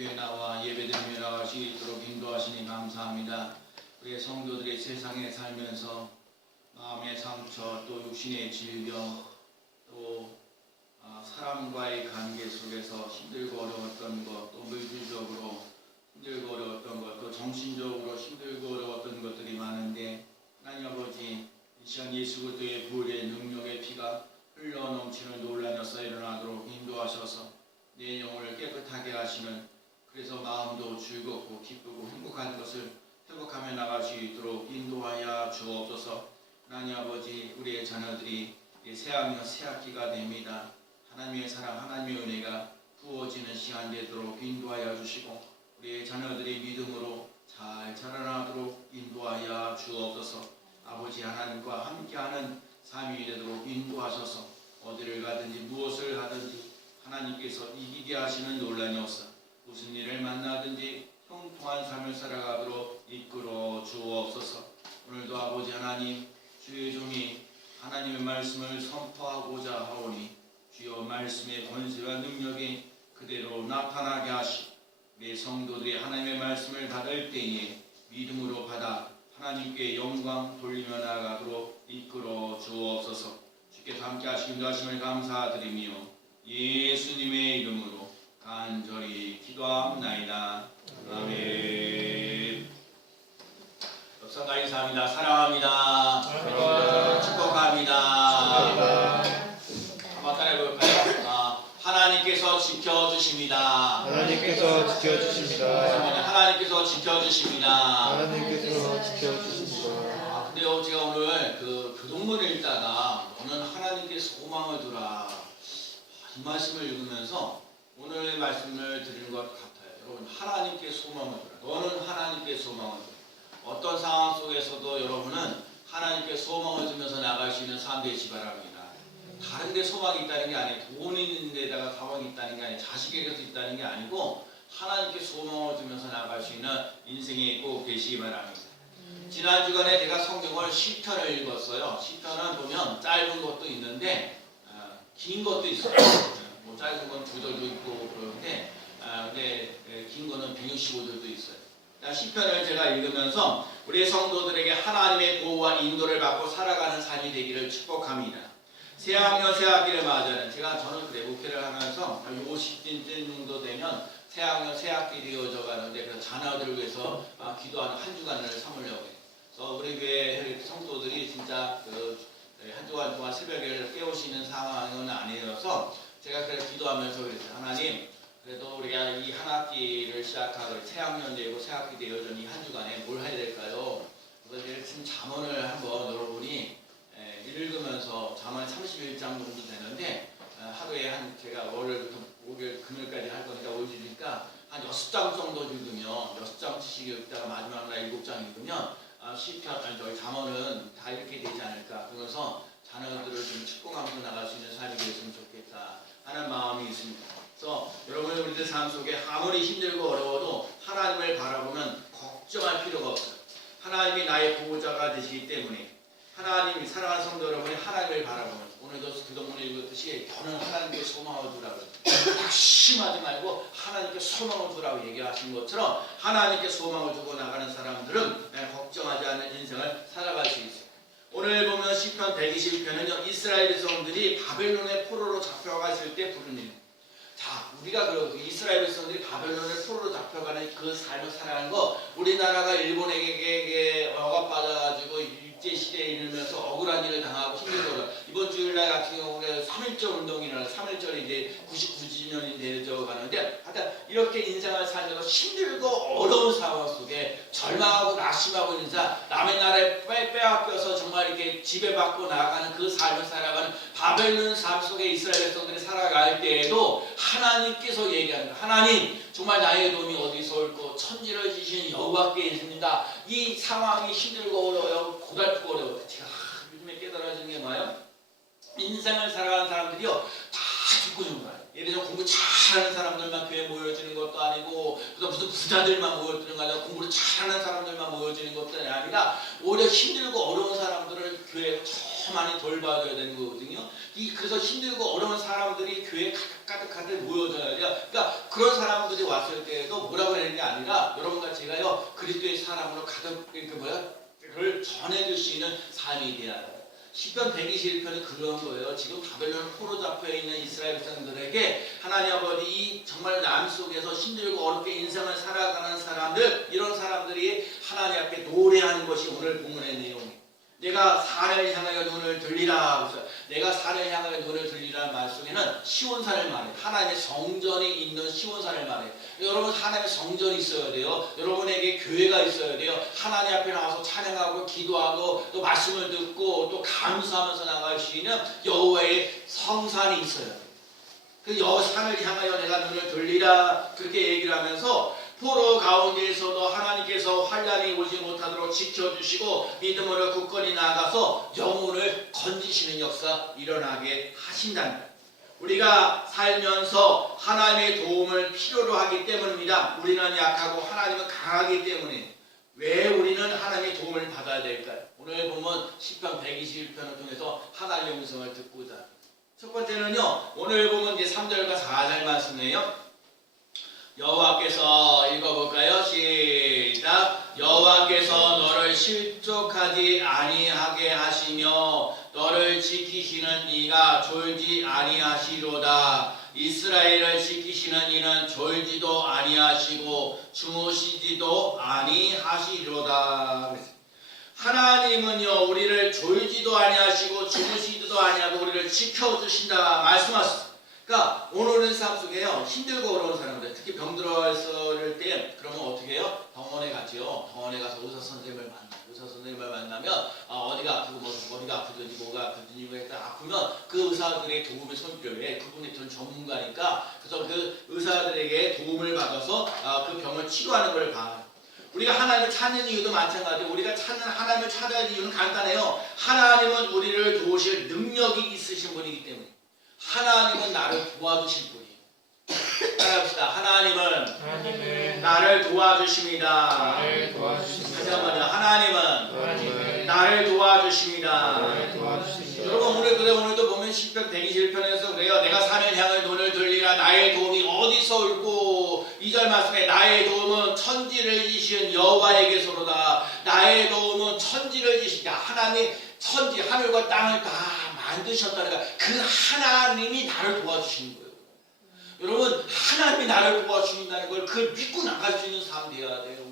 교회에 나와 예배드리며 나갈 수 있도록 인도하시니 감사합니다. 우리의 성도들이 세상에 살면서 마음의 상처, 또 육신의 질병, 또 사람과의 관계 속에서 힘들고 어려웠던 것, 또 물질적으로 힘들고 어려웠던 것, 또 정신적으로 힘들고 어려웠던 것들이 많은데, 하나님 아버지, 이 시간 예수 그리스도의 부활의 능력의 피가 흘러넘치는 놀라운 역사 일어나도록 인도하셔서 내 영혼을 깨끗하게 하시는, 그래서 마음도 즐겁고 기쁘고 행복한 것을 회복하며 나갈 수 있도록 인도하여 주옵소서. 하나님 아버지, 우리의 자녀들이 새학년 새학기가 됩니다. 하나님의 사랑, 하나님의 은혜가 부어지는 시간 되도록 인도하여 주시고, 우리의 자녀들이 믿음으로 잘 자라나도록 인도하여 주옵소서. 아버지 하나님과 함께하는 삶이 되도록 인도하셔서 어디를 가든지 무엇을 하든지 하나님께서 이기게 하시는 놀라운 역사, 무슨 일을 만나든지 형통한 삶을 살아가도록 이끌어 주옵소서. 오늘도 아버지 하나님, 주의 종이 하나님의 말씀을 선포하고자 하오니 주여 말씀의 권세와 능력이 그대로 나타나게 하시고, 우리 성도들이 하나님의 말씀을 받을 때에 믿음으로 받아 하나님께 영광 돌리며 나아가도록 이끌어 주옵소서. 주께서 함께 하시기 인도하심을 감사드리며 예수님의 이름으로 간절히 기도합나이다. 아멘. 역사가 인사합니다. 사랑합니다. 축복합니다. 한번 따라해볼까요? 하나님께서 지켜주십니다. 하나님께서 지켜주십니다. 하나님께서 지켜주십니다. 하나님께서 지켜주십니다. 근데요, 제가 오늘 그 교동문을 읽다가 너는 하나님께 소망을 두라, 이 말씀을 읽으면서 오늘 말씀을 드리는 것 같아요. 여러분, 하나님께 소망을 두라. 너는 하나님께 소망을 두라. 어떤 상황 속에서도 여러분은 하나님께 소망을 두면서 나갈 수 있는 삶 되시기 바랍니다. 다른 데 소망이 있다는 게 아니고, 돈 있는 데다가 소망이 있다는 게 아니고, 자식에게서 있다는 게 아니고, 하나님께 소망을 두면서 나갈 수 있는 인생이 꼭 되시기 바랍니다. 지난 주간에 제가 성경을 시편을 읽었어요. 시편은 보면 짧은 것도 있는데 긴 것도 있어요. 뭐 짧은 건 2절도 있고 그러는데 근데 긴 거는 165절도 있어요. 시편을 제가 읽으면서 우리 성도들에게 하나님의 보호와 인도를 받고 살아가는 삶이 되기를 축복합니다. 새학년 새학기를 맞이하는, 저는 그래 목회를 하면서 50년 정도 되면 새학년 새학기 되어져 가는데, 그래서 자녀들을 위해서 기도하는 한 주간을 삼으려고 해요. 그래서 우리 교회 성도들이 진짜 한 주간 동안 새벽에 깨우시는 상황은 아니어서 제가 그래서 기도하면서 그랬어요. 하나님, 그래도 우리가 이 한 학기를 시작하고 새학년 되고 새학기 되어진 이 한 주간에 뭘 해야 될까요? 그래서 제가 지금 잠언을 한번 여러분이 읽으면서 잠언 31장 정도 되는데, 하루에 제가 월요일부터 목요일 금요일까지 할 거니까 5일이니까 한 6장 정도 읽으면, 6장씩 읽다가 마지막 날 7장 읽으면 시편, 저희 잠언은 다 읽게 되지 않을까. 그러면서 자녀들을 좀 축복하면서 나갈 수 있는 삶이 되었으면 좋겠다 하는 마음이 있습니다. 그래서 여러분, 우리들 삶 속에 아무리 힘들고 어려워도 하나님을 바라보면 걱정할 필요가 없어요. 하나님이 나의 보호자가 되시기 때문에, 하나님이, 사랑하는 성도 여러분이 하나님을 바라보면, 오늘도 교동문을 읽었듯이 저는 하나님께 소망을 두라고, 낙심하지 말고 하나님께 소망을 두라고 얘기하신 것처럼 하나님께 소망을 두고 나가는 사람들은 걱정하지 않는 인생을 살아갈 수 있어요. 오늘 보면 시편 120편은요, 이스라엘 백성들이 바벨론의 포로로 잡혀갔을 때 부른 일. 자, 우리가 이스라엘 백성들이 바벨론의 포로로 잡혀가는 그 삶을 살아가는 거, 우리나라가 일본에게 억압받아가지고 일제시대에 이르면서 억울한 일을 당하고 힘들거든. 이번 주일날 같은 경우는 3.1절 운동이 일어나, 3.1절이 이제 99주년이 되어 가는데, 하여튼 이렇게 인생을 살면서 힘들고 어려운 상황 속에 절망하고 낙심하고 있는 사람, 남의 나라에 빼앗겨서 정말 이렇게 지배받고 나가는 그 삶을 살아가는 바벨론 삶 속에 이스라엘 백성들이 살아갈 때에도 하나님께서 얘기하는 거예요. 하나님, 정말 나의 도움이 어디서 올고 천지를 지신 여호와께 있습니다. 이 상황이 힘들고 어려워요. 고달프고 어려워요. 제가 요즘에 깨달아지는 게 뭐예요? 인생을 살아가는 사람들이요, 다 죽고 죽는 거예요. 예를 들어 공부 잘하는 사람들만 교회에 모여지는 것도 아니고, 그다음 무슨 부자들만 모여지는 거 아니라 공부를 잘하는 사람들만 모여지는 것도 아니라, 오히려 힘들고 어려운 사람들을 교회에 더 많이 돌봐줘야 되는 거거든요. 그래서 힘들고 어려운 사람들이 교회에 가득하게 모여져야 돼요. 그러니까 그런 사람들이 왔을 때에도 뭐라고 하는 게 아니라 여러분과 제가요 그리스도의 사람으로 가득 그걸 전해줄 수 있는 삶이 돼야 돼요. 시편 121편이 그런 거예요. 지금 바벨론 포로 잡혀 있는 이스라엘 백성들에게 하나님 아버지 이 정말 남 속에서 힘들고 어렵게 인생을 살아가는 사람들, 이런 사람들이 하나님 앞에 노래하는 것이 오늘 본문의 내용이에요. 내가 산을 향하여 눈을 들리라. 내가 산을 향하여 눈을 들리라는 말 속에는 시온산을 말해요. 하나님의 성전이 있는 시온산을 말해요. 여러분 하나님의 성전이 있어야 돼요. 여러분에게 교회가 있어야 돼요. 하나님 앞에 나와서 찬양하고 기도하고 또 말씀을 듣고 또 감사하면서 나갈 수 있는 여호와의 성산이 있어야 돼요. 그 산을 향하여 내가 눈을 돌리라 그렇게 얘기를 하면서 포로 가운데에서도 하나님께서 환난이 오지 못하도록 지켜주시고 믿음으로 굳건히 나아가서 영혼을 건지시는 역사 일어나게 하신다는 거예요. 우리가 살면서 하나님의 도움을 필요로 하기 때문입니다. 우리는 약하고 하나님은 강하기 때문에 왜 우리는 하나님의 도움을 받아야 될까요? 오늘 보면 시편 121편을 통해서 하나님의 음성을 듣고자. 첫 번째는요, 오늘 보면 이제 3절과 4절 말씀이에요. 여호와께서 읽어볼까요? 시작. 여호와께서 너를 실족하지 아니하게 하시며 너를 지키시는 이가 졸지 아니하시로다. 이스라엘을 지키시는 이는 졸지도 아니하시고 주무시지도 아니하시로다. 하나님은요 우리를 졸지도 아니하시고 주무시지도 아니하고 우리를 지켜주신다 말씀하셨어요. 그러니까 오늘의 삶 속에요 힘들고 어려운 사람들, 특히 병들었을 때 그러면 어떻게 해요? 병원에 가죠. 병원에 가서 의사 선생님을 만나요. 의사 선생님을 만나면 어디가 아프고 머리가 아프든지 뭐가 아프든지 뭐가 아프면 그 의사들의 도움을 필요해. 그분이 전 전문가니까 그래서 그 의사들에게 도움을 받아서 그 병을 치료하는 걸 봐. 우리가 하나님을 찾는 이유도 마찬가지예요. 우리가 찾는 하나님을 찾아야 할 이유는 간단해요. 하나님은 우리를 도우실 능력이 있으신 분이기 때문에. 하나님은 나를 도와주실 분이에요. 따라합시다. 하나님은 나를 도와주십니다. 다시 한번요. 하나님은 나를 도와주십니다. 여러분 오늘도 보면 시편 121편에서 그래요. 내가 산을 향해 눈을 돌리라. 나의 도움이 어디서 올고 2절 말씀에 나의 도움은 천지를 지신 여호와에게서로다. 나의 도움은 천지를 지시다. 하나님 천지 하늘과 땅을 다 만드셨다는 거야. 그 하나님이 나를 도와주시는 거예요. 여러분 하나님이 나를 도와주신다는 걸 그걸 믿고 나갈 수 있는 삶 되어야 돼요.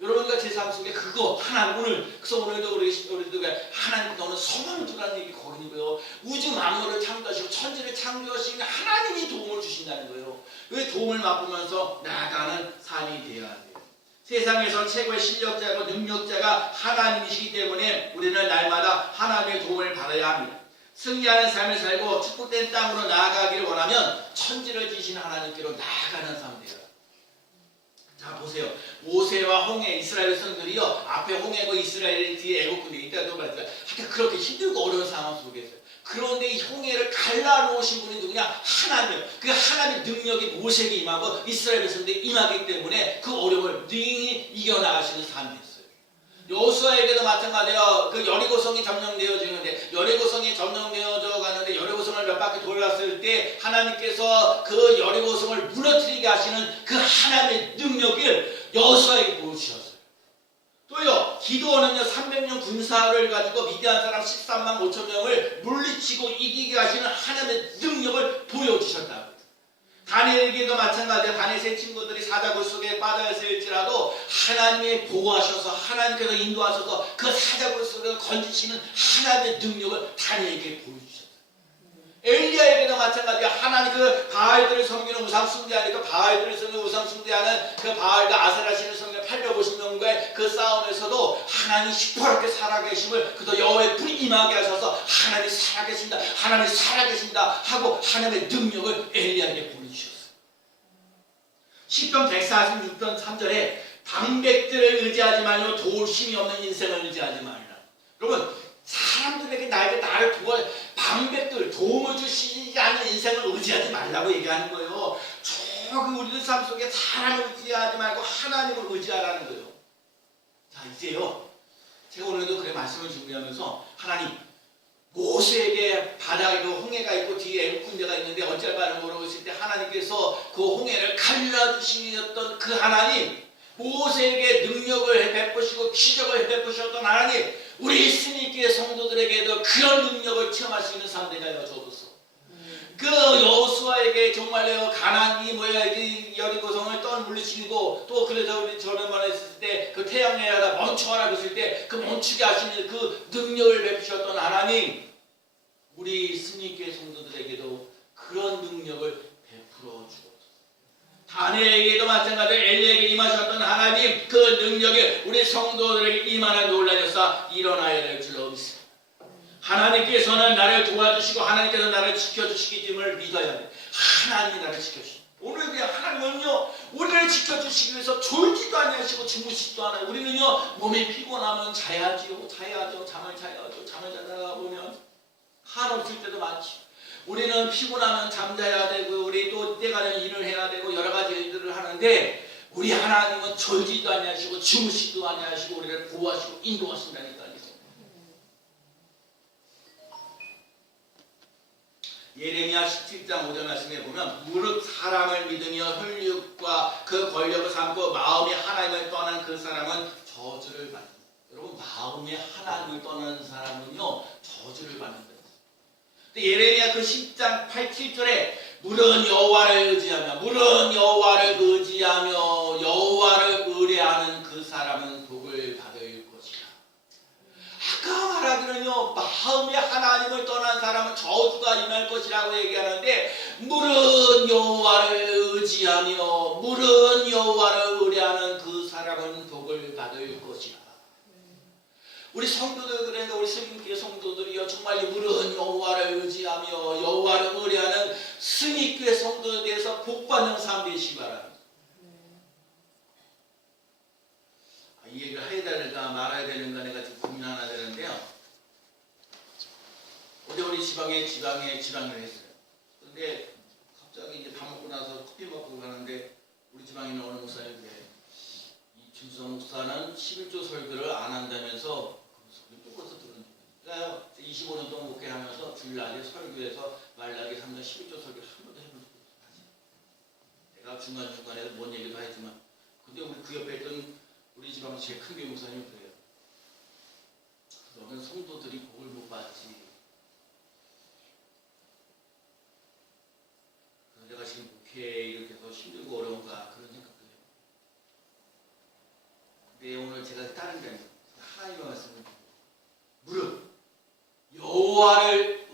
여러분과 제 삶 속에 그거 하나님 그래서 오늘도 우리도 하나님 너는 소망을 두라는 얘기 거리는 거예요. 우주 만물을 창조하시고 천지를 창조하시는 하나님이 도움을 주신다는 거예요. 그 도움을 맛보면서 나아가는 삶이 되어야 돼요. 세상에서 최고의 실력자고 능력자가 하나님이시기 때문에 우리는 날마다 하나님의 도움을 받아야 합니다. 승리하는 삶을 살고 축복된 땅으로 나아가기를 원하면 천지를 지시는 하나님께로 나아가는 삶 되어야 돼요. 자 보세요. 모세와 홍해 이스라엘 백성들이요 앞에 홍해고 이스라엘 뒤에 애국군이 있다고 말했어요. 하여튼 그렇게 힘들고 어려운 상황 속에서 그런데 이 홍해를 갈라놓으신 분이 누구냐? 하나님이요. 그 하나님의 능력이 모세에게 임하고 이스라엘 백성들이 임하기 때문에 그 어려움을 능히 이겨나가시는 삶이 됐어요. 여호수아에게도 마찬가지예요. 그 여리고성이 점령되어지는데 여리고성이 점령되어져 가는데 여리고성을 몇 바퀴 돌았을 때 하나님께서 그 여리고성을 무너뜨리게 하시는 그 하나님의 능력을 여호수아에게 보여주셨어요. 또요 기드온은요 300명 군사를 가지고 미디안 사람 13만 5천 명을 물리치고 이기게 하시는 하나님의 능력을 보여주셨다. 다니엘에게도 마찬가지예요. 다니엘 세 친구들이 사자굴 속에 빠져있을지라도 하나님이 보호하셔서 하나님께서 인도하셔서 그 사자굴 속에서 건지시는 하나님의 능력을 다니엘에게 보여주셨어요. 엘리야에게도 마찬가지야. 하나님 그 바알들을 섬기는 우상 숭배하니까 바알들을 섬기는 우상 숭배하는 그 바알과 아세라신을 섬기는 850명과의 그 싸움에서도 하나님이 시퍼렇게 살아계심을 그도 여호와의 불이 임하게 하셔서 하나님이 살아계신다 하나님이 살아계신다 하고 하나님의 능력을 엘리야에게 보내주셨어요. 시편 146편 3절에 방백들을 의지하지 말고 도울 힘이 없는 인생을 의지하지 말라. 여러분 사람들에게 나를 도와 방백들 도움을 주시지 않는 인생을 의지하지 말라고 얘기하는 거예요. 조금 우리들 삶 속에 사람을 의지하지 말고 하나님을 의지하라는 거예요. 자 이제요 제가 오늘도 그래 말씀을 준비하면서 하나님 모세에게 바다에 그 홍해가 있고 뒤에 애국군대가 있는데 어쩔 바를 모르고 있을 때 하나님께서 그 홍해를 갈라주시었던 그 하나님, 모세에게 능력을 베푸시고 기적을 베푸셨던 하나님, 우리 스님께 성도들에게도 그런 능력을 체험할 수 있는 사람들이 되어 주옵소서. 그 여호수아에게 정말로 가나안이 뭐야 이 여리고성을 떠물리치고 또 그래서 우리 저번에 했을 때 그 태양내다가 멈춰라 그랬을 때 그 멈추게 하시는 그 능력을 베푸셨던 하나님, 우리 스님께 성도들에게도 그런 능력을 베풀어 주옵소서. 다니엘에게도 마찬가지로 엘리에게 임하셨던 하나님, 그 능력이 우리 성도들에게 임하는 놀라운 역사 일어나야 될 줄로 믿습니다. 하나님께서는 나를 도와주시고 하나님께서 나를 지켜주시기를 믿어야 돼. 하나님이 나를 지켜주시고 오늘 그냥 하나님은요 우리를 지켜주시기 위해서 졸지도 아니하시고 주무시지도 않아요. 우리는요 몸이 피곤하면 자야지요. 잠을 자다가 보면 한없을 때도 많지. 우리는 피곤하면 잠자야 되고 우리 또 때가 되면 일을 해야 되고 여러 가지 일들을 하는데 우리 하나님은 졸지도 아니하시고 주무시지도 아니하시고 우리를 보호하시고 인도하신다니까요. 예레미야 17장 5절 말씀에 보면 무릇 사람을 믿으며 혈육과 그 권력을 삼고 마음이 하나님을 떠난 그 사람은 저주를 받는다. 여러분, 마음이 하나님을 떠나는 사람은요 저주를 받는다. 예레미야 그 10장 8, 7절에 물은 여호와를 의지하며 여호와를 의뢰하는 그 사람은 복을 받을 것이라. 아까 말하기는요 마음이 하나님을 떠난 사람은 저주가 임할 것이라고 얘기하는데 물은 여호와를 의뢰하는 그 사람은 복을 받을 것이라. 우리 성도들, 그러니까 우리 스님께 성도들이요 정말 물은 여호와를 의지하며 여호와를 의뢰하는 스님께 성도에 대해서 복받는 사람 되시기 바랍니다. 이 얘기를 해야 될까 말아야 되는가 내가 좀 고민 하나 되는데요. 어제 우리 지방에 지방을 했어요. 근데 갑자기 이제 밥 먹고 나서 커피 먹고 가는데 우리 지방에 있는 어느 목사님이 이 김수성 목사는 11조 설교를 안 한다면서 조금서 들은 그러니까요 25년 동안 목회하면서 주일날에 설교에서 말라기 3장 11조 설교를 한 번도 해본 적이 없어요. 내가 중간중간에 뭔 얘기도 하지만 근데 우리 그 옆에 있던 우리 지방 제일 큰 교회 목사님이 그래요. 너는 성도들이 복을 못 받지. 그래서 내가 지금 목회 이렇게 해서 힘들고 어려운가 그런 생각도 해요. 근데 오늘 제가 다른 데 하나님의 말씀을 무릇 여호와를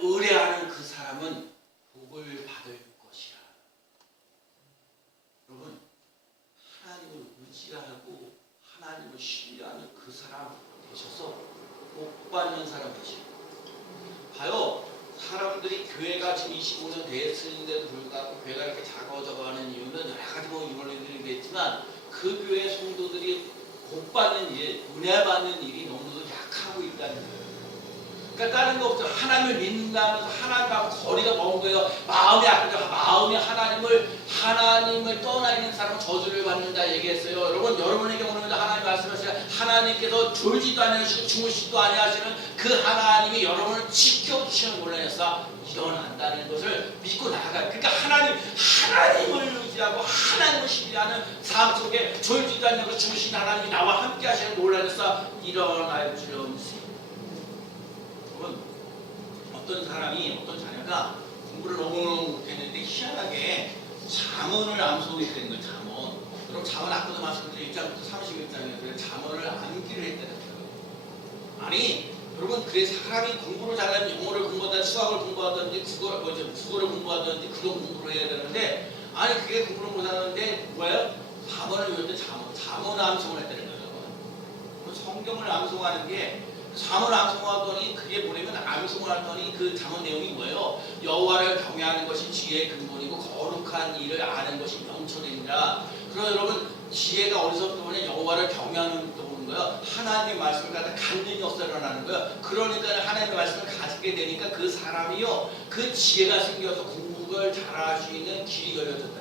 의뢰하는 그 사람은 복을 받을 것이라. 여러분, 하나님을 의지하고 하나님을 신뢰하는 그 사람 되셔서 복받는 사람 되시고 봐요. 사람들이 교회가 지금 25년 됐는데도 불구하고 교회가 이렇게 작아져가는 이유는 여러 가지 이유를 들겠지만 그 교회 성도들이 복받는 일, 은혜 받는 일이 너무도 약하고 있다는 거예요. 그러니까 다른 거 없죠. 하나님을 믿는다면서 하나님하고 거리가 먼 거예요. 마음이 아프다. 마음이 하나님을 떠나 있는 사람은 저주를 받는다 얘기했어요. 여러분에게 오늘 하나님 말씀하시면 하나님께서 졸지도 아니하시고 주무시지도 아니하시는 그 하나님이 여러분을 지켜주시는 놀라운 역사 일어난다는 것을 믿고 나아가요. 그러니까 하나님을 의지하고 하나님을 신뢰하는 삶 속에 졸지도 않고 주무신 하나님이 나와 함께 하시는 놀라운 역사 일어날 줄로 믿습니다. 어떤 자녀가 공부를 너무 못했는데 희한하게 잠언을 암송하게 된 거예요. 잠언. 그럼 잠언 아까도 말씀드린 1장부터 31장에 잠언을 암기를 했다는 거예요. 아니 여러분, 그래서 사람이 공부를 잘하면 영어를 공부하든지 수학을 공부하든지 국어를 공부하든지 그런 공부를 해야 되는데 아니 그게 공부를 못하는데 뭐예요? 잠언을 외웠는데 잠언 암송을 했다는 거예요. 성경을 암송하는 게 잠언을 암송하더니 그게 뭐냐면 암송을 하더니 그 잠언 내용이 뭐예요? 여호와를 경외하는 것이 지혜의 근본이고 거룩한 일을 아는 것이 명철이니라. 그럼 여러분 지혜가 어디서부터 오냐? 여호와를 경외하는 것부터 오는 거예요. 하나님의 말씀을 갖다 갖는 역사를 일어나는 거예요. 그러니까 하나님의 말씀을 가지게 되니까 그 사람이요 그 지혜가 생겨서 공부를 잘할 수 있는 길이 열려졌다.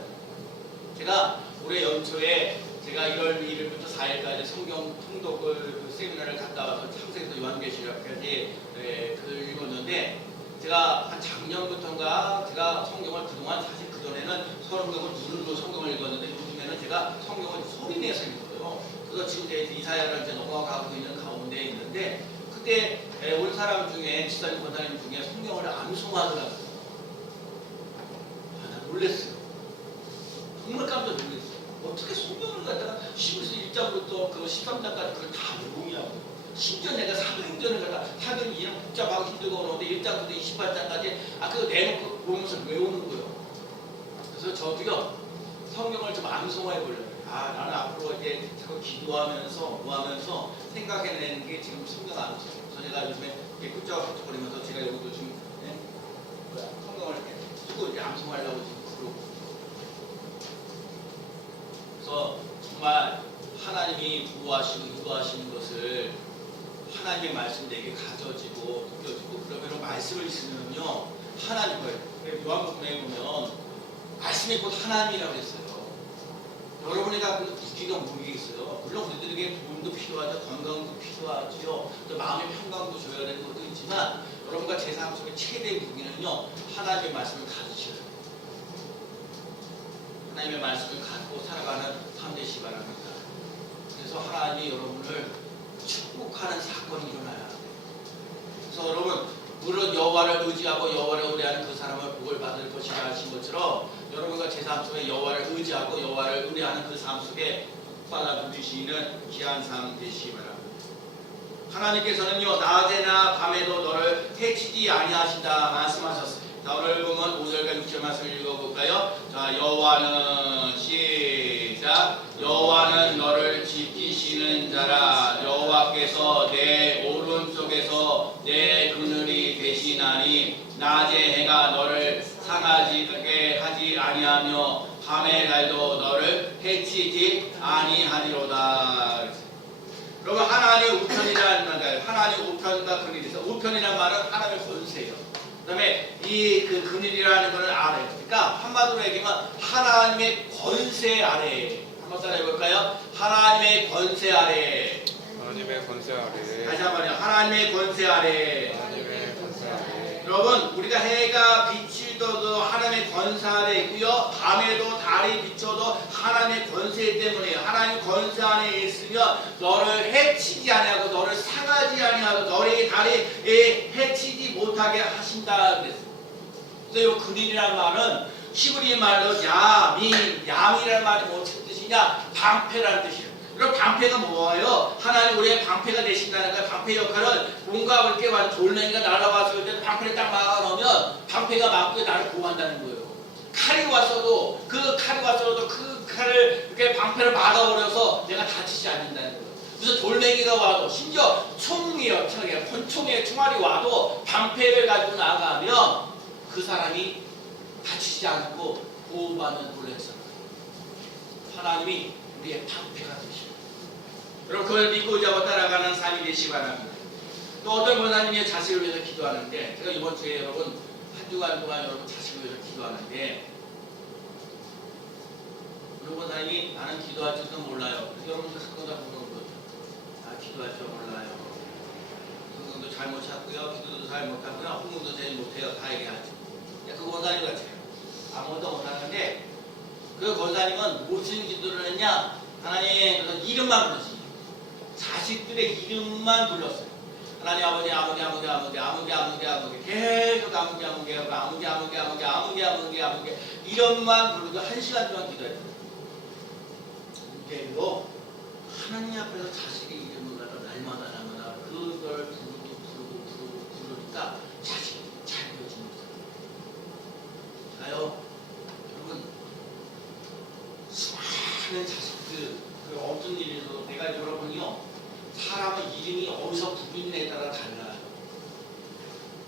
제가 올해 연초에 제가 1월 1일부터 4일까지 성경 통독을 그 세미나를 갔다 와서 창세기부터 요한계시록까지 글을 읽었는데 제가 한 작년부터인가 제가 성경을 그동안 사실 그전에는 성경을 눈으로 성경을 읽었는데 요즘에는 제가 성경을 소리내서 읽어요. 그래서 지금 이제 이사야를 이제 넘어가고 있는 가운데 있는데 그때 온 사람 중에 지사님 권사님 중에 성경을 암송하더라고요. 나 놀랬어요. 정말 깜짝 놀랐어요. 어떻게 성경을 갖다가 11장부터 그 13장까지 그걸 다 외우냐고. 심지어 내가 사도행전을 갖다 사도행전 이런 복잡하고 힘들고 그러는데 1장부터 28장까지 그거 내놓고 보면서 외우는 거예요. 그래서 저도요 성경을 좀 암송해 보려고. 나는 앞으로 이제 자꾸 기도하면서 뭐하면서 생각해내는 게 지금 성경 암송. 그래서 제가 요즘에 끄적끄적거리면서 제가 여기도 지금 성경을 이렇게 쓰고 이제 암송하려고 지금 그러고. 그래서 정말 하나님이 구하시고 인도하시는 것을 하나님의 말씀 내게 가져지고 느껴지고 그러면 말씀을 있으면요 하나님 거예요. 요한복음에 보면 말씀이 곧 하나님이라고 했어요. 여러분이 갖고 있는 무기가 모르겠어요. 물론 우리들에게 돈도 필요하죠, 건강도 필요하죠, 또 마음의 평강도 줘야 되는 것도 있지만 여러분과 제 삶 속의 최대 무기는요 하나님의 말씀을 가지셔야 돼요. 하나님의 말씀을 갖고 살아가는 삶 되시기 바랍니다. 그래서 하나님이 여러분을 축복하는 사건이 일어나야 돼요. 그래서 여러분 물론 여호와를 의지하고 여호와를 의뢰하는 그 사람은 복을 받을 것이라 하신 것처럼 여러분과 제 삶 속에 여호와를 의지하고 여호와를 의뢰하는 그 삶 속에 복받아 누리시는 귀한 삶 되시기 바랍니다. 하나님께서는요 낮에나 밤에도 너를 해치지 아니하신다 말씀하셨어요. 자, 오늘 보면 5절과 6절 말씀을 읽어볼까요? 자, 여호와는 시작. 여호와는 너를 지키시는 자라. 여호와께서 내 오른쪽에서 내 그늘이 되시나니 낮에 해가 너를 상하게 하지 아니하며 밤의 달도 너를 해치지 아니하리로다. 여러분 하나님의 우편이라는 말이에요. 하나님의 우편과 그늘이 있어요. 우편이라는 말은 하나님의 권세예요. 그 다음에 이 그 그늘이라는 것은 아래예요. 그러니까 한마디로 얘기하면 하나님의 권세 아래. 한번 따라 해볼까요? 하나님의 권세 아래. 하나님의 권세 아래. 다시 한번요. 하나님의 권세 아래. 하나님의 권세 아래. 여러분 우리가 해가 빛이 떠도 하나님의 권세 아래 있고요. 밤에도 달이 비춰도 하나님의 권세 때문에요. 하나님 권세 안에 있으면 너를 해치지 아니하고 너를 상하지 아니하고 너의 달이 해치지 못하게 하신다 그랬어요. 그래서 이 그늘이라는 말은 히브리 말로 야민이라는 말이 무슨 뜻이냐? 방패라는 뜻이에요. 그럼 방패가 뭐예요? 하나님 우리의 방패가 되신다는 거예요. 방패 역할은 뭔가 이렇게 돌멩이가 날아왔을 때 방패를 딱 막아놓으면 방패가 막고 나를 보호한다는 거예요. 칼이 왔어도 그 칼을 이렇게 방패를 막아버려서 내가 다치지 않는다는 거예요. 그래서 돌멩이가 와도 심지어 총이요, 권총의 총알이 와도 방패를 가지고 나가면 그 사람이 다치지 않고 보호받는 본래에서 하나님이 우리의 방패가 되시고 여러분 그걸 믿고 의지하고 따라가는 삶이 되시기 바랍니다. 또 어떤 권사님이 자식을 위해서 기도하는데 제가 이번 주에 여러분 한 주간 동안 여러분 자식을 위해서 기도하는데 어떤 권사님이 나는 기도할 줄도 몰라요. 그래서 여러분들 가끔 다 보는 거죠. 기도할 줄 몰라요. 성경도 잘 못 찾고요. 기도도 잘 못하고요. 헌금도 제일 못해요. 다 얘기하죠. 그 권사님 같아요. 아무것도 못하는데 그 권사님은 무슨 기도를 했냐? 하나님 그래서 이름만 불렀어요. 자식들의 이름만 불렀어요. 하나님 아버지 아무개 계속 아무개 이름만 부르고 1시간 동안 기도했어요. 근데도 하나님 앞에서 자식의 이름을 가지고 날마다 그걸 부르니까 자식이 잘 되어지는 거예요. 여러분 수많은 자식들 어떤 일에도 내가 여러분이요 사람의 이름이 어디서 부르느냐에 따라 달라요.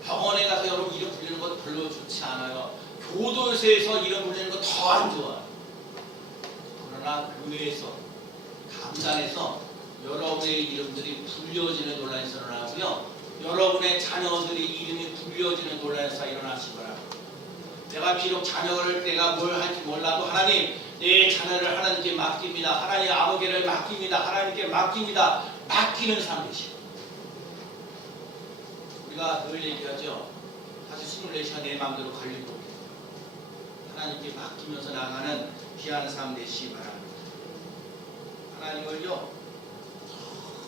병원에 가서 여러분 이름 부르는 것 별로 좋지 않아요. 교도소에서 이름 부르는 거 더 안 좋아요. 그러나 교회에서 감당해서 여러분의 이름들이 불려지는 논란이 일어나고요. 여러분의 자녀들이 이름이 불려지는 논란이 일어나시기 바랍니다. 내가 비록 자녀를 내가 뭘 할지 몰라도 하나님 내 자녀를 하나님께 맡깁니다. 하나님 아무개를 맡깁니다. 하나님께 맡깁니다. 맡기는 삶 되시고 우리가 늘 얘기하죠. 사실 24시간 내 마음대로 관리고 하나님께 맡기면서 나가는 귀한 삶 되시기 바랍니다. 하나님을요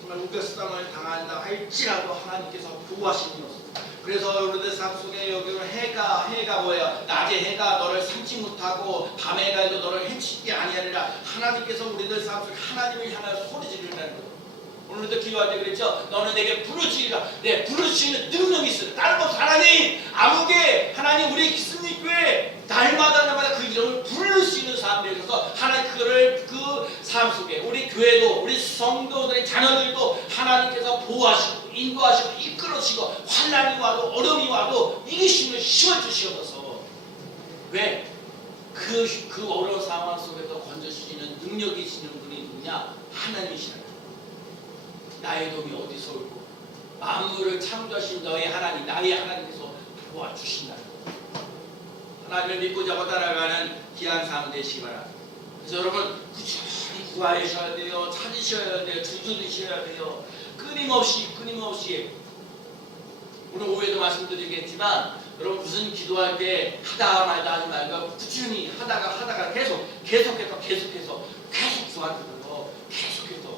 정말 우겨싸움을 당한다 할지라도 하나님께서 보호하시는 것입니다. 그래서 우리들 삶 속에 여기 해가 뭐예요? 낮에 해가 너를 삼지 못하고 밤에 해가도 너를 해치지 아니하리라. 하나님께서 우리들 삶 속에 하나님을 향하여 소리 지르는 거예요. 오늘도 기도할 때 그랬죠. 너는 내게 부르짖으라. 내 부르짖는 능력이 있어요. 다른 것 하나님 아무개 하나님 우리 기스님 교회 날마다 그 이름을 부를 수 있는 삶 되셔서 하나님 그거를 그 삶 속에 우리 교회도 우리 성도들의 자녀들도 하나님께서 보호하시고 인도하시고 이끌어주시고 환난이 와도 어려움이 와도 이기심을 심어주시옵소서. 왜? 그 어려운 상황 속에서 건져주시는 능력이 있는 분이 누구냐? 하나님이시라. 나의 도움이 어디서 올고 만물을 창조하신 너의 하나님 나의 하나님께서 도와주신다는 것. 하나님을 믿고 잡아 따라가는 귀한 삶 되시기 바랍니다. 그래서 여러분 꾸준히 구하셔야 돼요. 찾으셔야 돼요. 두드리셔야 돼요. 끊임없이 오늘 오후에도 말씀드리겠지만 여러분 무슨 기도할 때 하다 말다 하지 말고 꾸준히 하다가 계속해서 구하는 거예요. 계속해서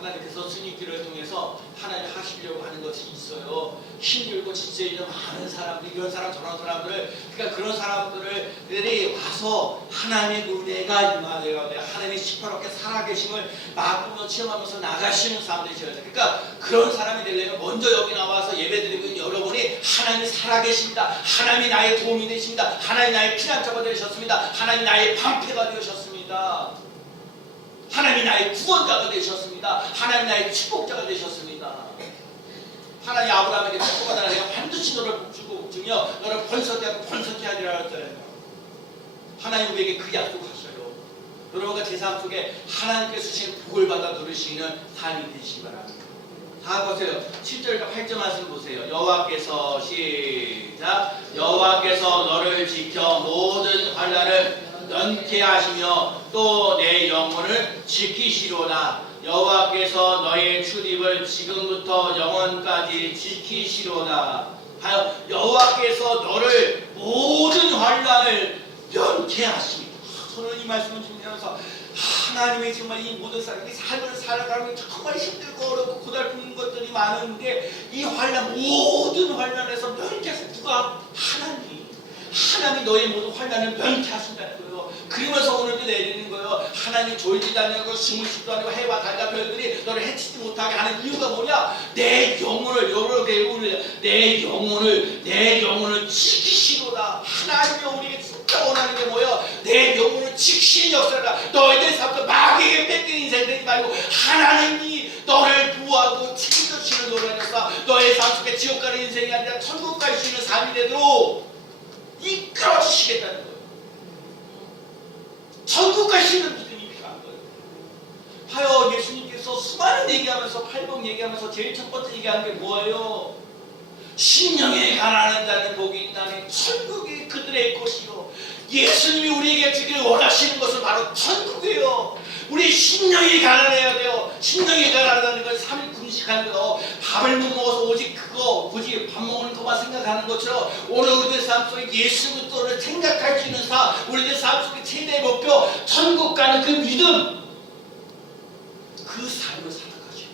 하나님께서 스님기를 통해서 하나님 하시려고 하는 것이 있어요. 힘들고 지쳐 있는 많은 사람들, 이런 사람 저런 사람들, 그러니까 그런 사람들이 와서 하나님의 은혜가 임하되어 하나님의 시퍼렇게 살아계심을 맛보며 체험하면서 나가시는 사람들이 되어야 돼요. 그러니까 그런 사람이 되려면 먼저 여기 나와서 예배드리고 있는 여러분이 하나님이 살아계십니다. 하나님이 나의 도움이 되십니다. 하나님이 나의 피난처가 되셨습니다. 하나님이 나의 방패가 되셨습니다. 하나님이 나의 구원자가 되셨습니다. 하나님 나의 축복자가 되셨습니다. 하나님 아브라함에게 축복하다가 내가 반드시 너를 복주며 너를 번성케 하리라 했잖아요. 하나님 우리에게 그 약속하셔요. 여러분과 제 삶 속에 하나님께서 주신 복을 받아 누리시는 삶이 되시기 바랍니다. 다 보세요. 7절과 8절 말씀 보세요. 여호와께서 시작. 여호와께서 너를 지켜 모든 환난을 면케 하시며 또 내 영혼을 지키시로다. 여호와께서 너의 출입을 지금부터 영원까지 지키시로다. 여호와께서 너를 모든 환난을 면케 하십니다. 저는 이 말씀을 준비하면서 하나님의 정말 이 모든 사람이 삶을 살아가는 게 정말 힘들고 어렵고 고달픈 것들이 많은데 이 환난 모든 환난에서 면케하신 누가? 하나님이 너의 모든 환난을 면케하신다는 거예요. 그러면서 오늘도 내리는 거예요. 하나님 졸지도 아니고 주무시지도 아니고 해와 달과 별들이 너를 해치지 못하게 하는 이유가 뭐냐? 내 영혼을 내 영혼을 지키시로다. 하나님이 우리에게 진짜 원하는 게 뭐예요? 내 영혼을 지키시는 역사를 너희들 삶도 마귀에게 뺏기는 인생 되지 말고 하나님이 너를 보호하고 책임져주시는 노래였어. 너의 삶 속에 지옥 가는 인생이 아니라 천국 갈 수 있는 삶이 되도록 이끌어 주시겠다는 거예요. 천국 가시는 믿음이 필요한 거예요. 봐요, 예수님께서 수많은 얘기하면서 팔복 얘기하면서 제일 첫 번째 얘기하는 게 뭐예요? 심령에 가난한 자는 복이 있다니 천국이 그들의 것이요. 예수님이 우리에게 주기를 원하시는 것은 바로 천국이에요. 우리 심령이 가난해야 돼요. 심령이 가난하다는 건 3일 금식하는 거, 밥을 못 먹어서 오직 밥 먹는 것만 생각하는 것처럼 오늘 우리들 삶 속에 예수 그리스도를 생각할 수 있는 삶, 우리들 삶 속에 최대의 목표, 천국 가는 그 믿음, 그 삶을 살아가셔야 돼요.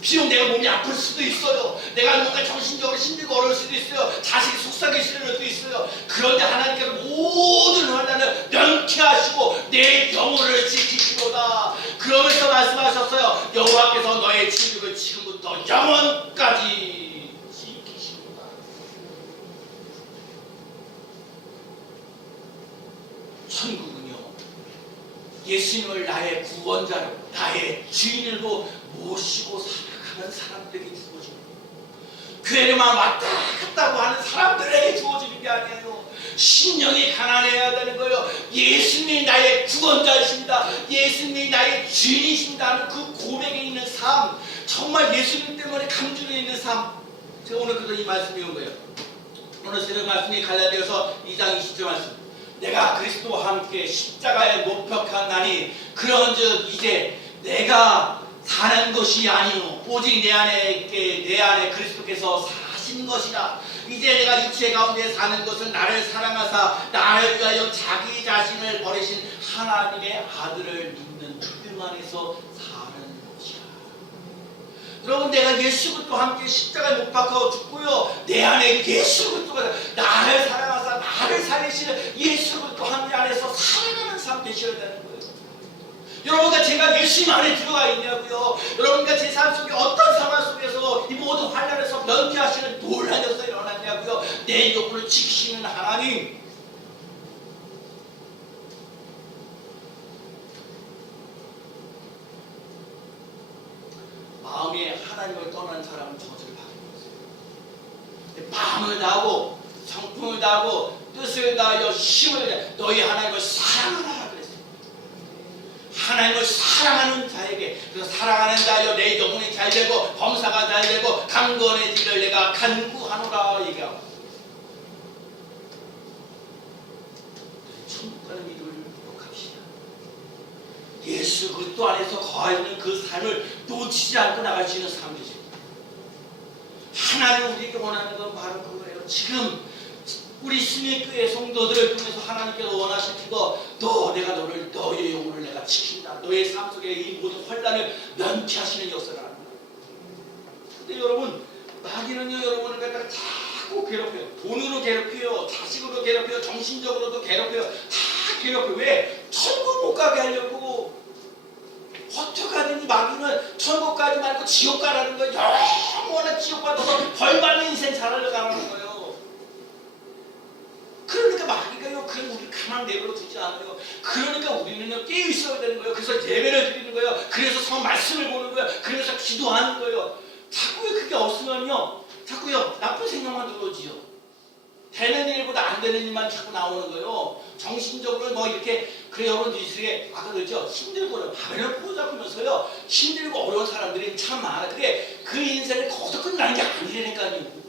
비록 내가 몸이 아플 수도 있어요. 내가 뭔가 정신적으로 힘들고 어려울 수도 있어요. 자식이 속삭일 수도 있어요. 그런데 하나님께서 모든 환난을 면케하시고 내 영혼을 지키시로다. 그러면서 말씀하셨어요. 여호와께서 너의 출입을 지금부터 영원까지 지키시로다. 천국은요, 예수님을 나의 구원자로 나의 주인으로 모시고 살아가는 사람들에게 주어집니다. 교회에만 왔다 갔다 하는 사람들에게 주어지는 게 아니에요. 심령이 가난해야 되는 거예요. 예수님이 나의 구원자이십니다. 예수님이 나의 주인이십니다 하는 그 고백에 있는 삶, 정말 예수님 때문에 감주에 있는 삶. 제가 오늘 그래서 이 말씀이 온 거예요. 오늘 새벽 말씀이 갈라디아서 2장 20절 말씀. 내가 그리스도와 함께 십자가에 못 박혔나니 그런즉 이제 내가 사는 것이 아니요 오직 내 안에 그리스도께서 사신 것이라. 이제 내가 육체 가운데 사는 것은 나를 사랑하사 나를 위하여 자기 자신을 버리신 하나님의 아들을 믿는 믿음 안에서 사는 것이라. 여러분, 내가 예수 그리스도와 함께 십자가에 못 박혀 죽고요, 내 안에 예수 그리스도가 나를 사랑하사 나를 살리시는 예수 그리스도 함께 안에서 살아가는 삶 되셔야 되는 거예요. 여러분과 제가 예수님 안에 들어가 있냐고요. 여러분과 제 삶 속에 어떤 상황 속에서 이 모든 환란에서 면제하시는 놀라운 역사가 일어났냐고요. 내 영혼을 지키시는 하나님. 마음에 하나님을 떠난 사람은 저주를 받는 것이에요. 마음을 다하고 성품을 다하고 뜻을 다하여 힘을 다하여 너희 하나님을 사랑하라 그랬어요. 하나님을 사랑하는 자에게, 그래서 사랑하는 자여 내 영혼이 잘 되고 범사가 잘 되고 강건해지를 내가 간구하노라 얘기하고, 천국 가는 믿음을 회복합시다. 예수 그리스도 안에서 거하는 그 삶을 놓치지 않고 나갈 수 있는 삶이죠. 하나님 우리에게 원하는 건 바로 그거예요. 지금 우리 수미교회 성도들을 통해서 하나님께서 원하시는 거, 내가 너의 영혼을 내가 지킨다. 너의 삶 속에 이 모든 환란을 면케하시는 역사를 하는 거예요. 근데 여러분, 마귀는요, 여러분을 갖다가 자꾸 괴롭혀요. 돈으로 괴롭혀요. 자식으로 괴롭혀요. 정신적으로도 괴롭혀요. 다 괴롭혀요. 왜? 천국 못 가게 하려고. 어떻게 하든지 마귀는 천국 가지 말고 지옥 가라는 거예요. 영원한 지옥 받아서 벌 받는 인생 살아가라는 거예요. 그러니까 마귀가요, 그럼 우리 가만 내버려 두지 않아요. 그러니까 우리는요, 깨어 있어야 되는 거예요. 그래서 예배를 드리는 거예요. 그래서 성 말씀을 보는 거예요. 그래서 기도하는 거예요. 자꾸 그게 없으면요, 자꾸요, 나쁜 생각만 들어오지요. 되는 일보다 안 되는 일만 자꾸 나오는 거예요. 정신적으로 뭐 이렇게, 그래, 여러분들이 아까 그랬죠? 힘들고, 밥을 포잡으면서요, 힘들고 어려운 사람들이 참 많아. 근데 그 인생이 거기서 끝나는 게 아니라니까요.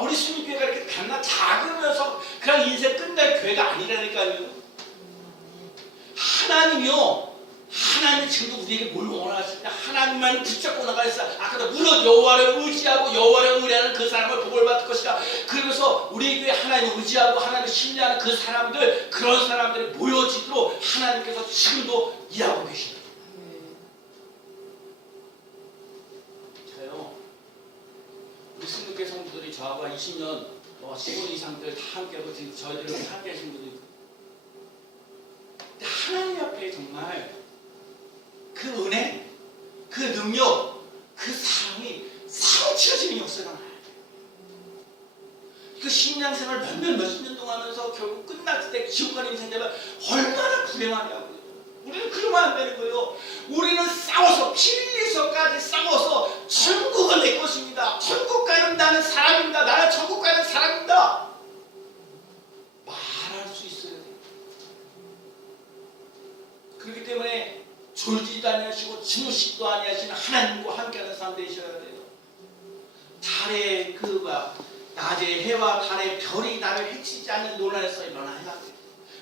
우리 수미교회가 이렇게 작으면서 그냥 인생 끝날 교회가 아니라니까요. 하나님이요, 하나님 지금도 우리에게 뭘 원하십니까? 하나님만 붙잡고 나가서 아까도 무릇 여호와를 의지하고 여호와를 의뢰하는 그 사람을 복을 받을 것이다. 그러면서 우리 교회 하나님을 의지하고 하나님을 신뢰하는 그 사람들, 그런 사람들이 모여지도록 하나님께서 지금도 일하고 계십니다. 우리 승극회 성도들이 저하고 20년, 15년 이상들 다 함께하고 지금 저희들은 함께 하신 분들이, 근데 하나님 앞에 정말 그 은혜, 그 능력, 그 사랑이 사무치러지는 역사가 나요. 그 신앙생활 몇십 년 동안 하면서 결국 끝날 때 지옥 가는 인생 되면 얼마나 불행하냐고요. 우리는 그러면 안 되는 거예요. 우리는 싸워서, 피 흘려서까지 싸워서 천국은 내 것입니다. 천국 가는 나는 사람입니다. 나는 천국 가는 사람입니다. 말할 수 있어야 돼요. 그렇기 때문에 졸지도 아니하시고 주무시지도 아니하시는 하나님과 함께하는 삶 되셔야 돼요. 달의 낮의 해와 달의 별이 나를 해치지 않는 논란에서 일어나야 돼요.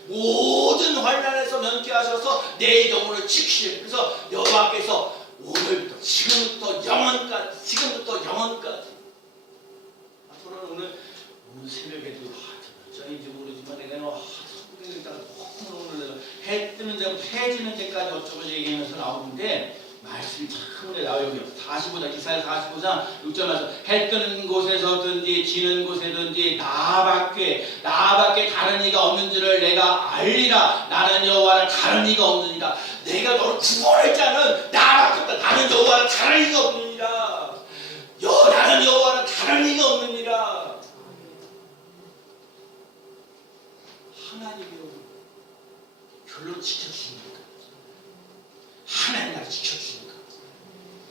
모든 환난에서 면케하셔서 내 영혼을 지키시는, 그래서 여호와께서 오늘부터 지금부터 영원까지 저는 오늘 새벽에도 어쩐지 모르지만 내가 오늘 해 뜨는 데 해 지는 데까지 어쩌고 얘기하면서 나오는데 말씀이 참 오래 나와요. 45장, 이사야 45장 6절 말씀. 해 뜨는 곳에서든지 지는 곳에든지 나밖에 다른 이가 없는 줄을 내가 알리라. 나는 여호와는 다른 이가 없느니라. 내가 너를 구원할 자는 나밖에 없다. 나는 여호와는 다른 이가 없느니라. 나는 여호와는 다른 이가 없느니라. 하나님이요, 결론 지켜주십니까? 하나님 나를 지켜주십니까?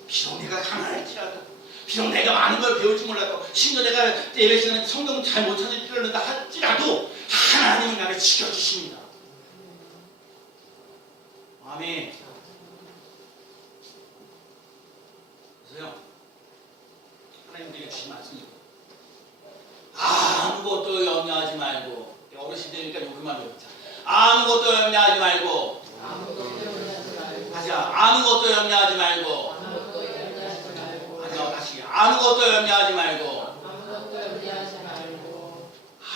비록 내가 가난할지라도, 비록 내가 많은 걸 배울지 몰라도, 심지어 내가 예배 시간에 성경 잘 못 찾으려는다 할지라도 하나님이 나를 지켜주십니다. 아멘. 그래서요, 하나님 우리에게 주신 말씀이고, 시대니까 그만 외우자. 아무것도 염려하지 말고. 다시 아무것도 염려하지 말고. 다시 아무것도 염려하지 말고.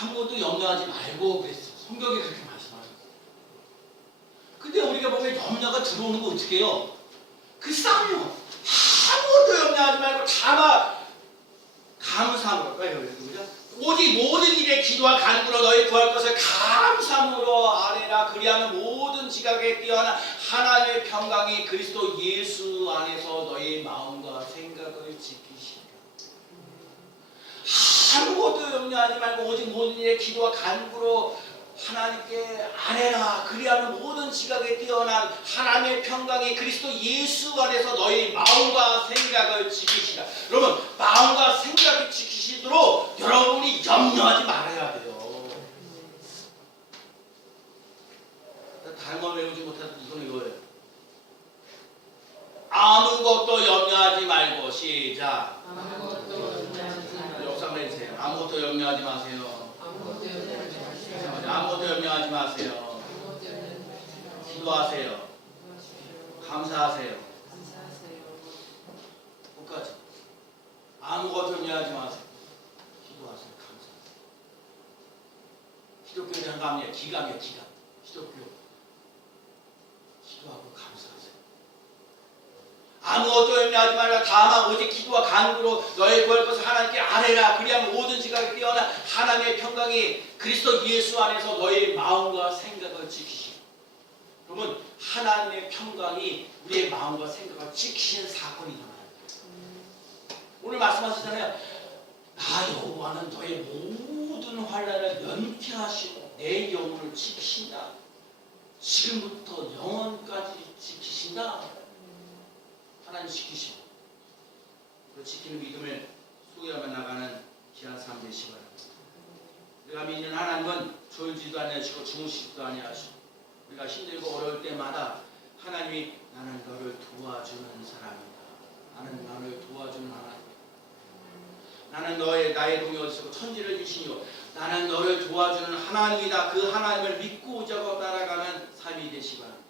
아무것도 염려하지 말고 그랬어. 성경이 그렇게 말씀하셨어. 근데 우리가 보면 염려가 들어오는 거 어떻게 해요? 그 싸움요. 아무것도 염려하지 말고 다만 감사함으로. 그죠? 오직 모든 일에 기도와 간구로 너희 구할 것을 감사함으로 아뢰라. 그리하면 모든 지각에 뛰어난 하나님의 평강이 그리스도 예수 안에서 너희 마음과 생각을 지키시리라. 아무것도 염려하지 말고 오직 모든 일에 기도와 간구로 하나님께 아뢰라. 그리하면 모든 지각에 뛰어난 하나님의 평강이 그리스도 예수 안에서 너희 마음과 생각을 지키시라. 여러분, 마음과 생각을 지키시도록 여러분이 염려하지 말아야 돼요. 다른 걸 외우지 못해도 이건 이거예요. 아무것도 염려하지 말고. 시작. 역사를 해주세요. 아무것도 염려하지 마세요. 아무것도 염려하지 마세요. 기도하세요. 감사하세요. 끝까지. 아무것도 염려하지 마세요. 기도하세요. 감사하세요. 기독교에 대한 감이에요. 기감이에요. 기감. 기독교. 기도하고 감사하세요. 아무것도 염려하지 말라. 다만 오직 기도와 간구로 너의 구할 것을 하나님께 아뢰라. 그리하면 모든 지각에 뛰어난 하나님의 평강이 그리스도 예수 안에서 너의 마음과 생각을 지키시고. 그러면 하나님의 평강이 우리의 마음과 생각을 지키시는 사건이잖아요. 오늘 말씀하시잖아요. 나 여호와는 너의 모든 환난을 면피하시고 내 영혼을 지키신다. 지금부터 영원까지 지키신다. 하나님 지키시고 그 지키는 믿음을 소유하며 나가는 귀한 삶 되시기 바랍니다. 우리가 믿는 하나님은 졸지도 아니하시고 주무시지도 아니하시고 우리가 힘들고 어려울 때마다 하나님이 나는 너를 도와주는 사람이다. 나는 너를 도와주는 하나님이다. 나는 나의 동이 어디서 천지를 주시니요 나는 너를 도와주는 하나님이다. 그 하나님을 믿고 자고 따라가는 삶이 되시기 바랍니다.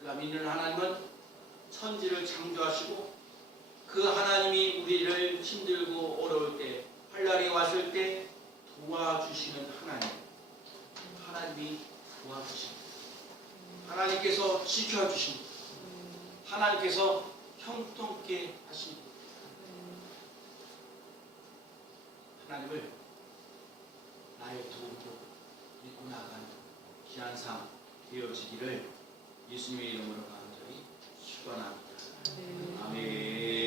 우리가 믿는 하나님은 천지를 창조하시고 그 하나님이 우리를 힘들고 어려울 때 환난이 왔을 때 도와주시는 하나님. 하나님이 도와주십니다. 하나님께서 지켜주십니다. 하나님께서 형통케 하십니다. 하나님을 나의 도움으로 믿고 나가는 귀한 삶 되어지기를 예수님의 이름으로 간절히 축원합니다. 아멘.